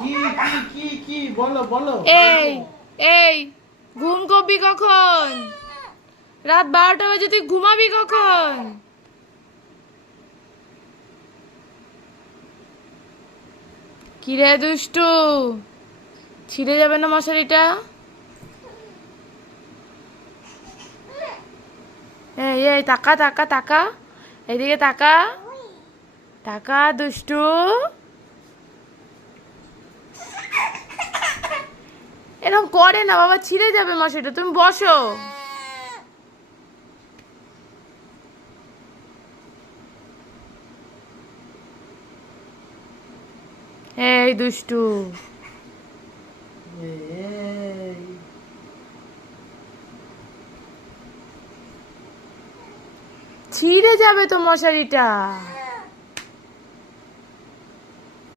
কি কি কি কি বলো বলো এই এই ঘুম করবি কখন? রাত 12টা বাজে, তুই ঘুমাবি কখন? কি রে দুষ্টু, ছিঁড়ে যাবে না মশারিটা? এই এই তাকা তাকা তাকা, এদিকে তাকা, তাকা দুষ্টু। এরকম করে না বাবা, ছিঁড়ে যাবে মশারিটা, তুমি বসো। এই দুষ্টু, এই ছিঁড়ে যাবে তো মশারিটা।